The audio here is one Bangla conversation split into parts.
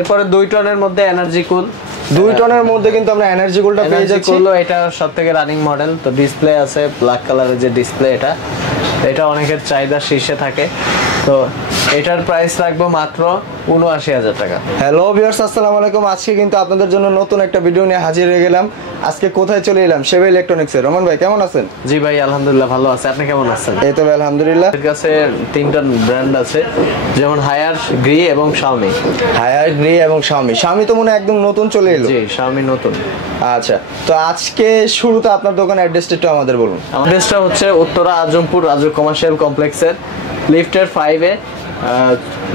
এরপরে 2 টনের মধ্যে এনার্জি কুল 2 টনের মধ্যে কিন্তু আমরা এনার্জি কুলটা পেয়ে যাচ্ছি। এটা সবথেকে রানিং মডেল। তো ডিসপ্লে আছে ব্ল্যাক কালারের যে ডিসপ্লে, এটা অনেকের চাহিদা শীর্ষে থাকে। তো এটার প্রাইস রাখবো মাত্র ৭৯,০০০ টাকা। হ্যালো ভিউয়ার্স, আসসালামু আলাইকুম। আজকে কিন্তু আপনাদের জন্য নতুন একটা ভিডিও নিয়ে হাজির হয়ে গেলাম। আজকে কোথায় চলে এলাম? সেবা ইলেকট্রনিক্সে। রোমান ভাই কেমন আছেন? জি ভাই, আলহামদুলিল্লাহ ভালো আছে। আপনি কেমন আছেন? এই তো ভাই আলহামদুলিল্লাহ। এর কাছে 3টা ব্র্যান্ড আছে, যেমন হায়ার, গ্রি এবং শাওমি। হায়ার, গ্রি এবং শাওমি। শাওমি তো মনে হয় একদম নতুন চলে এলো। জি, শাওমি নতুন। আচ্ছা, তো আজকে শুরুতে আপনার দোকান অ্যাড্রেসটা একটু আমাদের বলুন। অ্যাড্রেসটা হচ্ছে উত্তরা আজমপুর রাজু কমার্শিয়াল কমপ্লেক্সের লিফটের 5-এ,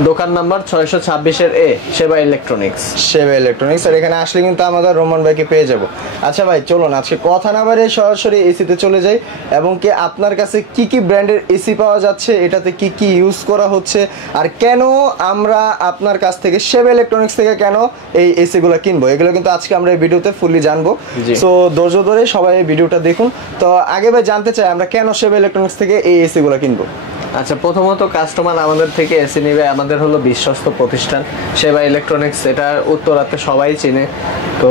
দোকান নাম্বার 626-এর এ, সেবা ইলেকট্রনিক্স। সেবা ইলেকট্রনিক্স। আর এখানে আসলে কিন্তু আমাদের রোমান ভাইকে পেয়ে যাব। আচ্ছা ভাই, চলুন আজকে কথা না বাড়িয়ে সরাসরি এসিতে চলে যাই, এবং কি আপনার কাছে কি কি ব্র্যান্ডের এসি পাওয়া যাচ্ছে, এটাতে কি কি ইউজ করা হচ্ছে, আর কেন আমরা আপনার কাছ থেকে সেবা ইলেকট্রনিক্স থেকে কেন এই এসিগুলো কিনবো, এগুলো কিন্তু আজকে আমরা এই ভিডিওতে ফুললি জানবো। সো ধৈর্য ধরে সবাই এই ভিডিওটা দেখুন। তো আগে ভাই জানতে চাই আমরা কেন সেবা ইলেকট্রনিক্স থেকে এই এসিগুলো কিনবো। আচ্ছা, প্রথমত কাস্টমার আমাদের থেকে এসি নেবে, আমাদের হলো বিশ্বস্ত প্রতিষ্ঠান সেবা ইলেকট্রনিক্স। এটা উত্তরাতে সবাই চিনে। তো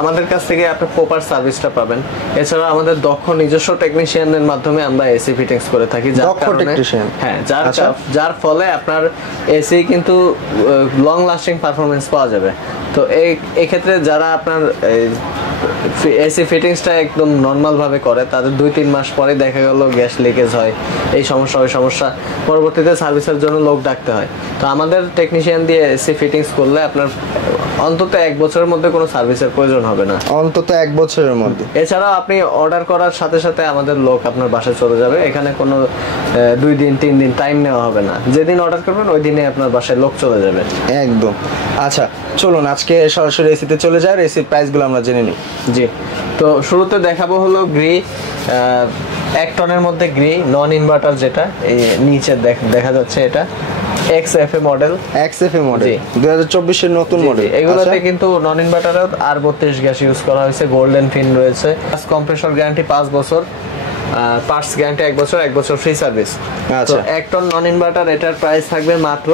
আমাদের কাছ থেকে আপনি প্রপার সার্ভিসটা পাবেন। এছাড়া আমাদের দক্ষ নিজস্ব টেকনিশিয়ানদের মাধ্যমে আমরা এসি ফিটিংস করে থাকি, যার ফলে আপনার এসি কিন্তু লং লাস্টিং পারফরমেন্স পাওয়া যাবে। তো এই ক্ষেত্রে যারা আপনার এসি ফিটিংসটা একদম নর্মাল ভাবে করে, তাদের 2-3 মাস পরে দেখা গেল গ্যাস লিকেজ হয়, এই সমস্যা ওই সমস্যা, পরবর্তীতে সার্ভিসের জন্য লোক ডাকতে হয়। তো আমাদের টেকনিশিয়ান দিয়ে এসি ফিটিংস করলে আপনার অন্তত 1 বছরের মধ্যে কোনো সার্ভিসের প্রয়োজন হবে না। অন্তত 1 বছরের মধ্যে। এছাড়াও আপনি অর্ডার করার সাথে সাথে আমাদের লোক আপনার বাসায় চলে যাবে। এখানে কোনো 2 দিন 3 দিন টাইম নেওয়া হবে না। যেদিন অর্ডার করবেন ওই দিনে আপনার বাসায় লোক চলে যাবে একদম। আচ্ছা চলুন আজকে সরাসরি এসিতে চলে যাই, এসির প্রাইসগুলো আমরা জেনে নিই। জি, তো শুরুতে দেখাবো হলো গ্রি, 1 টনের মধ্যে গ্রি নন ইনভার্টার, যেটা এই নিচে দেখা যাচ্ছে, এটা XFA মডেল। XFA মডেল 2024 এর নতুন মডেল। এগুলোতে কিন্তু নন ইনভার্টারের R32 গ্যাস ইউজ করা হয়েছে, গোল্ডেন ফিন রয়েছে, কম্প্রেসর গ্যারান্টি 5 বছর, পার্টস গ্যারান্টি 1 বছর, 1 বছর ফ্রি সার্ভিস। তো 1 টন নন ইনভার্টার, এটার প্রাইস থাকবে মাত্র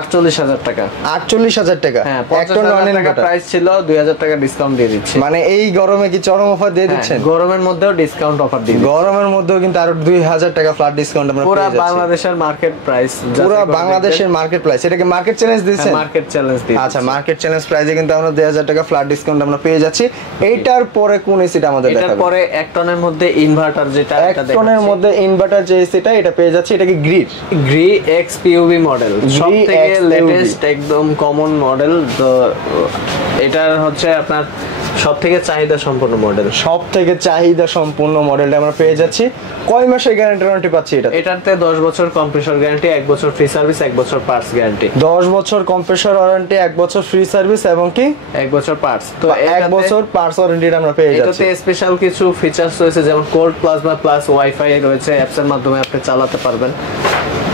48,000 টাকা। 48,000 টাকা? হ্যাঁ, 50,000 টাকা প্রাইস ছিল, 2,000 টাকা ডিসকাউন্ট দিয়ে দিচ্ছি। মানে এই গরমে কি চরম অফার দিয়ে দিচ্ছেন? গরমের মধ্যেও ডিসকাউন্ট অফার দিয়ে দিচ্ছি। গরমের মধ্যেও কিন্তু আরো 2,000 টাকা ফ্ল্যাট ডিসকাউন্ট আমরা পেয়ে যাচ্ছি। পুরো বাংলাদেশের মার্কেট প্রাইস, পুরো বাংলাদেশের মার্কেট প্রাইস। এটাকে মার্কেট চ্যালেঞ্জ দিয়েছেন? মার্কেট চ্যালেঞ্জ দিয়েছি। আচ্ছা, মার্কেট চ্যালেঞ্জ প্রাইসে কিন্তু আমরা 2,000 টাকা ফ্ল্যাট ডিসকাউন্ট আমরা পেয়ে যাচ্ছি। এইটার পরে কোন এসিটা আমাদের দেখাবেন? এটার পরে 1 টনের মধ্যে ইনভার্টার, যেটা 1 টনের মধ্যে ইনভার্টার যে এসিটা, এটা পেয়ে যাচ্ছে। এটা কি গ্রি XPUV মডেল, সবথেকে লেটেস্ট একদম কমন মডেল। তো এটার হচ্ছে আপনার সবথেকে চাহিদা সম্পন্ন মডেল। সবথেকে চাহিদা সম্পূর্ণ মডেলটা আমরা পেয়ে যাচ্ছি। কয় মাসের গ্যারান্টি ওয়ারেন্টি পাচ্ছি এটা? এটাতে 10 বছর কম্প্রেসর গ্যারান্টি, 1 বছর ফ্রি সার্ভিস, 1 বছর পার্টস গ্যারান্টি। 10 বছর কম্প্রেসর ওয়ারেন্টি, 1 বছর ফ্রি সার্ভিস এবং কি 1 বছর পার্টস। তো 1 বছর পার্টস ওয়ারেন্টি আমরা পেয়ে যাচ্ছি। এটাতে স্পেশাল কিছু ফিচারস রয়েছে, যেমন কোল্ড প্লাজমা প্লাস ওয়াইফাই রয়েছে, অ্যাপস এর মাধ্যমে আপনি চালাতে পারবেন।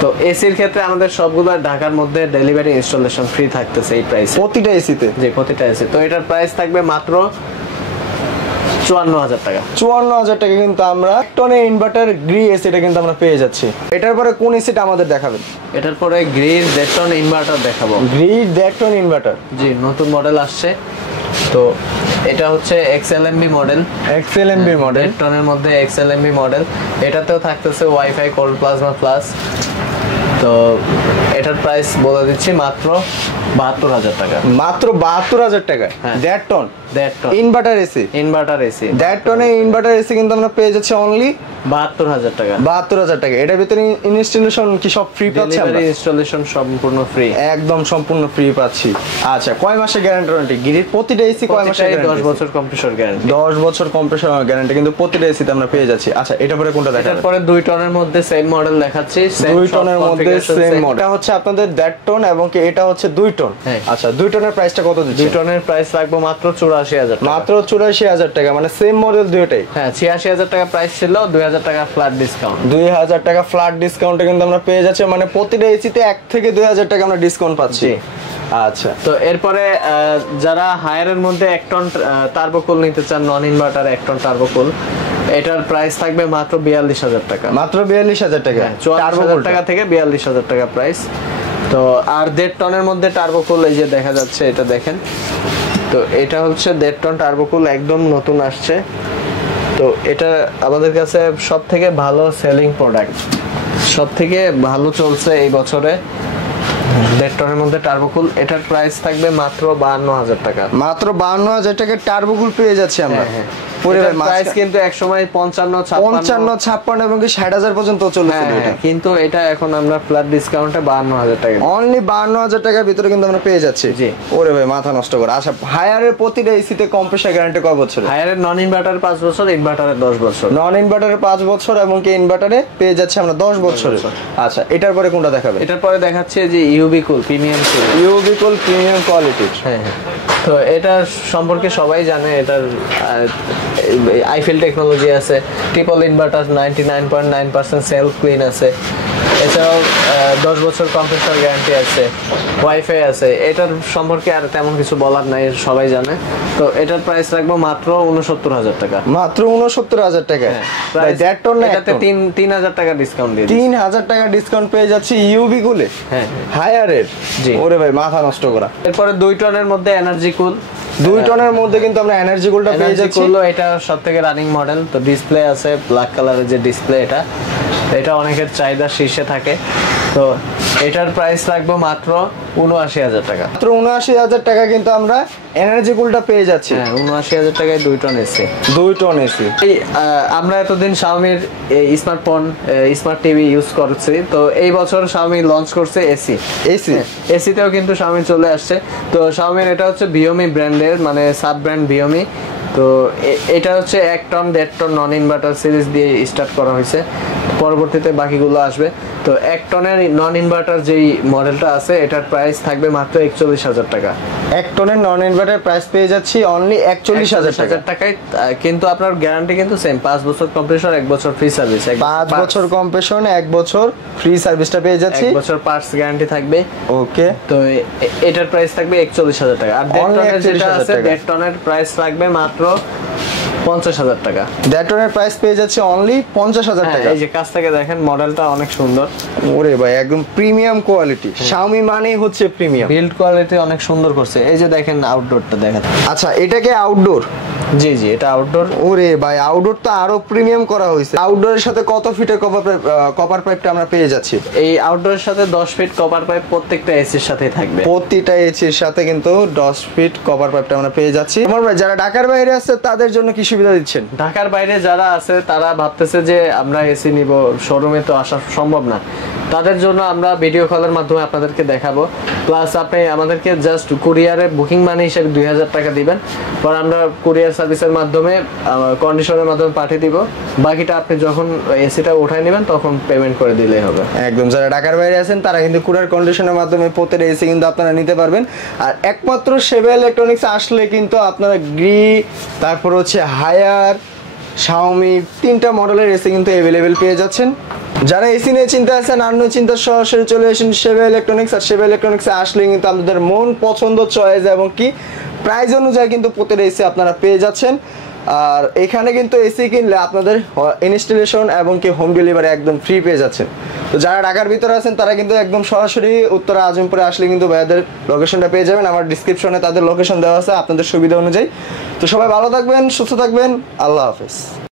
তো এসির ক্ষেত্রে আমাদের সবগুলো ঢাকার মধ্যে ডেলিভারি ইনস্টলেশন ফ্রি থাকতেছে এই প্রাইসে, প্রতিটা এসিতে। জি, প্রতিটা এসি। তো এটার প্রাইস থাকবে মাত্র 54,000 টাকা। 54,000 টাকা কিন্তু আমরা 1 টনের ইনভার্টার গ্রি এসিটা কিন্তু আমরা পেয়ে যাচ্ছি। এটার পরে কোন এসিটা আমাদের দেখাবেন? এটার পরে গ্রির 1.5 টন ইনভার্টার দেখাবো। গ্রির 1.5 টন ইনভার্টার, জি, নতুন মডেল আসছে। তো এটা হচ্ছে XLMB মডেল। XLMB মডেল 1.5 টনের মধ্যে XLMB মডেল। এটাতেও থাকতেছে ওয়াইফাই, কোল্ড প্লাজমা প্লাস। তো এটার প্রাইস বলে দিচ্ছি মাত্র 72,000 টাকা। মাত্র 72,000 টাকা? 1.5 ton inverter AC. Inverter AC 1.5 টনের ইনভার্টার এসি কিন্তু আমরা পেয়ে যাচ্ছি অনলি 72,000 টাকা। 72,000 টাকা। এটার ভিতরে ইনস্টলেশন কি সব ফ্রি পাচ্ছি আমরা? ইনস্টলেশন সম্পূর্ণ ফ্রি, একদম সম্পূর্ণ ফ্রি পাচ্ছি। আচ্ছা, কয় মাসের গ্যারান্টি ওয়ারেন্টি? গিরির প্রতিটা এসি কয় মাসের গ্যারান্টি? 10 বছর কম্প্রেসর গ্যারান্টি। 10 বছর কম্প্রেসর গ্যারান্টি কিন্তু প্রতিটা এসিতে আমরা পেয়ে যাচ্ছি। আচ্ছা, এটা পরে কোনটা দেখাবেন? এরপরে 2 টনের মধ্যে সেম মডেল দেখাচ্ছি। 2 টনের মধ্যে সেম মডেল। এটা হচ্ছে আপনাদের 1.5 টন এবং কি এটা হচ্ছে 2 টন। আচ্ছা, 2 টনের প্রাইসটা কত দিচ্ছেন? 2 টনের প্রাইস রাখবো মাত্র 84,000 টাকা। মাত্র 84,000 টাকা, মানে সেম মডেল দুটোই। হ্যাঁ, 86,000 টাকা প্রাইস ছিল, 2,000 টাকা ফ্ল্যাট ডিসকাউন্ট। 2,000 টাকা ফ্ল্যাট ডিসকাউন্টে কিন্তু আমরা পেয়ে যাচ্ছি, মানে প্রতিটা এসিতে 1 থেকে 2,000 টাকা আমরা ডিসকাউন্ট পাচ্ছি। আচ্ছা, তো এরপরে যারা হায়ারের মধ্যে 1 টন টার্বোকুল নিতে চান, নন ইনভার্টার 1 টন টার্বোকুল, এটার প্রাইস থাকবে মাত্র 42,000 টাকা। মাত্র 42,000 টাকা? 54,000 টাকা থেকে 42,000 টাকা প্রাইস। তো আর 1.5 টনের মধ্যে টার্বোকুল এই যে দেখা যাচ্ছে, এটা দেখেন। তো এটা হচ্ছে 1.5 টন টার্বোকুল, একদম নতুন আসছে। তো এটা আমাদের কাছে সব থেকে ভালো সেলিং প্রোডাক্ট, সব থেকে ভালো চলছে এই বছরে। 1.5 টনের মধ্যে টার্বোকুল, এটার প্রাইস থাকবে মাত্র 52,000 টাকা। মাত্র 52,000 টাকায় টার্বোকুল পেয়ে যাচ্ছে আমরা। প্রাইস কিন্তু এক সময় 55, 56 এবং কি 60,000 পর্যন্ত চলেছিল এটা, কিন্তু এটা এখন আমরা ফ্ল্যাট ডিসকাউন্টে 52,000 টাকা, অনলি 52,000 টাকার ভিতরে কিন্তু আমরা পেয়ে যাচ্ছি। জি। ওরে ভাই মাথা নষ্ট করে। আচ্ছা, হায়ারের প্রতিটা এসিতে কম্প্রেসার গ্যারান্টি কয় বছর? হায়ারের নন ইনভার্টার 5 বছর, ইনভার্টারের 10 বছর। নন ইনভার্টারে 5 বছর এবং কি ইনভার্টারে পেয়ে যাচ্ছে আমরা 10 বছরের। আচ্ছা, এটার পরে কোনটা দেখাবে? এটার পরে দেখাচ্ছে যে ইউবি কুল প্রিমিয়াম কুল। ইউবি কুল প্রিমিয়াম কোয়ালিটির। হ্যাঁ। তো এটা সম্পর্কে সবাই জানে, এটার আইফেল টেকনোলজি আছে, ট্রিপল ইনভার্টার, 99.9% সেলফ ক্লিন আছে। এছাড়াও 10 বছর কম্প্রেসর গ্যারান্টি আছে, ওয়াইফাই আছে। এটার সম্পর্কে আর তেমন কিছু বলার নাই, সবাই জানে। তো এটার প্রাইস রাখবো মাত্র 69,000 টাকা। মাত্র 69,000 টাকা। ভাই 1.5 টন না, এটাতে 3,000 টাকা ডিসকাউন্ট দিয়ে 3,000 টাকা ডিসকাউন্ট পেয়ে যাচ্ছে ইউবি কুলে। হ্যাঁ, হায়ারের। জি। ওরে ভাই মাথা নষ্ট করা। এরপরে 2 টনের মধ্যে এনার্জি কুল। 2 টনের মধ্যে কিন্তু আমরা এনার্জি কুলটা পেয়ে যাচ্ছি। এটা সবথেকে রানিং মডেল। তো ডিসপ্লে আছে ব্ল্যাক কালারের যে ডিসপ্লে, এটা অনেকের চাহিদা শীর্ষে থাকে। তো এটার প্রাইস রাখবো মাত্র 79,000 টাকা। মাত্র 79,000 টাকা কিন্তু আমরা এনার্জি কুলটা পেয়ে যাচ্ছি। হ্যাঁ, 79,000 টাকায় 2 টন এসি। 2 ton AC. আমরা এতদিন শাওমির স্মার্টফোন, স্মার্ট টিভি ইউজ করছি। তো এই বছর শাওমি লঞ্চ করছে এসিতেও কিন্তু শাওমি চলে আসছে। তো শাওমির এটা হচ্ছে ভিওমি ব্র্যান্ডের, মানে সাব ব্র্যান্ড ভিওমি। তো এটা হচ্ছে 1 ton 1.5 ton non inverter series দিয়ে স্টার্ট করা হয়েছে, পরবর্তীতে বাকিগুলো আসবে। তো 1 টনের নন ইনভার্টার যেই মডেলটা আছে, এটার প্রাইস থাকবে মাত্র 41,000 টাকা। 1 টনের নন ইনভার্টার প্রাইস পেয়ে যাচ্ছি অনলি 41,000 টাকায়। কিন্তু আপনার গ্যারান্টি কিন্তু সেম, 5 বছর কম্প্রেসর, 1 বছর ফ্রি সার্ভিস। 5 বছর কম্প্রেশন, 1 বছর ফ্রি সার্ভিসটা পেয়ে যাচ্ছি। 1 বছর পার্টস গ্যারান্টি থাকবে। ওকে। তো এটার প্রাইস থাকবে 41,000 টাকা। আর 1.5 টনের যেটা আছে, 1.5 টনের প্রাইস থাকবে মাত্র 50,000 টাকা। 1.5 টনের প্রাইস পেয়ে যাচ্ছে অনলি 50,000 টাকা। এই যে কাছ থেকে দেখেন, মডেলটা অনেক সুন্দর। ওরে ভাই একদম প্রিমিয়াম কোয়ালিটি। Xiaomi মানেই হচ্ছে প্রিমিয়াম। বিল্ড কোয়ালিটি অনেক সুন্দর করছে। এই যে দেখেন আউটডোরটা দেখেন। আচ্ছা, এটাকে আউটডোর? জি, এটা আউটডোর। ওরে ভাই আউটডোর তো আরো প্রিমিয়াম করা হয়েছে। আউটডোরের সাথে কত ফিটের কপার পাইপটা আমরা পেয়ে যাচ্ছি? এই আউটডোরের সাথে 10 ফিট কপার পাইপ প্রত্যেকটা এসির সাথেই থাকবে। প্রতিটা এসির সাথে কিন্তু 10 ফিট কপার পাইপটা আমরা পেয়ে যাচ্ছি। আমার ভাই যারা ঢাকার বাইরে আছে তাদের জন্য কি সুবিধা দিচ্ছেন? ঢাকার বাইরে যারা আছে তারা ভাবতেছে যে আমরা এসি নিব, শোরুমে তো আসা সম্ভব না, তাদের জন্য আমরা ভিডিও কলের মাধ্যমে আপনাদেরকে দেখাবো। প্লাস আপনি আমাদেরকে জাস্ট কুরিয়ারে বুকিং মানি হিসেবে 2,000 টাকা দিবেন, পর আমরা কুরিয়ার সার্ভিসের মাধ্যমে কন্ডিশনের মাধ্যমে পাঠিয়ে দিব। বাকিটা আপনি যখন এসিটা উঠায় নেবেন তখন পেমেন্ট করে দিলেই হবে। একদম, যারা ঢাকার বাইরে আছেন তারা কিন্তু কুরিয়ার কন্ডিশনের মাধ্যমে প্রত্যেকটা এসি কিন্তু আপনারা নিতে পারবেন। আর একমাত্র সেবা ইলেকট্রনিক্স আসলে কিন্তু আপনারা তারপর হচ্ছে হায়ার, Xiaomi 3টা মডেলের এসি কিন্তু অ্যাভেলেবেল পেয়ে যাচ্ছেন। যারা এসি নিয়ে চিন্তা আছেন, আর নয় চিন্তা সরাসরি চলে আসেন সেবা ইলেকট্রনিক্স। আর সেবা ইলেকট্রনিক্সে আসলে কিন্তু আপনাদের মন পছন্দ, চয়েস এবং কি প্রাইস অনুযায়ী কিন্তু প্রত্যেকটা এসি আপনারা পেয়ে যাচ্ছেন। আর এখানে কিন্তু এসি কিনলে আপনাদের ইনস্টলেশন এবং কি হোম ডেলিভারি একদম ফ্রি পেয়ে যাচ্ছেন। তো যারা ঢাকার ভিতরে আছেন তারা কিন্তু একদম সরাসরি উত্তরা আজমপুরে আসলে কিন্তু ভাইয়াদের লোকেশনটা পেয়ে যাবেন। আমার ডিসক্রিপশনে তাদের লোকেশন দেওয়া আছে আপনাদের সুবিধা অনুযায়ী। তো সবাই ভালো থাকবেন, সুস্থ থাকবেন, আল্লাহ হাফেজ।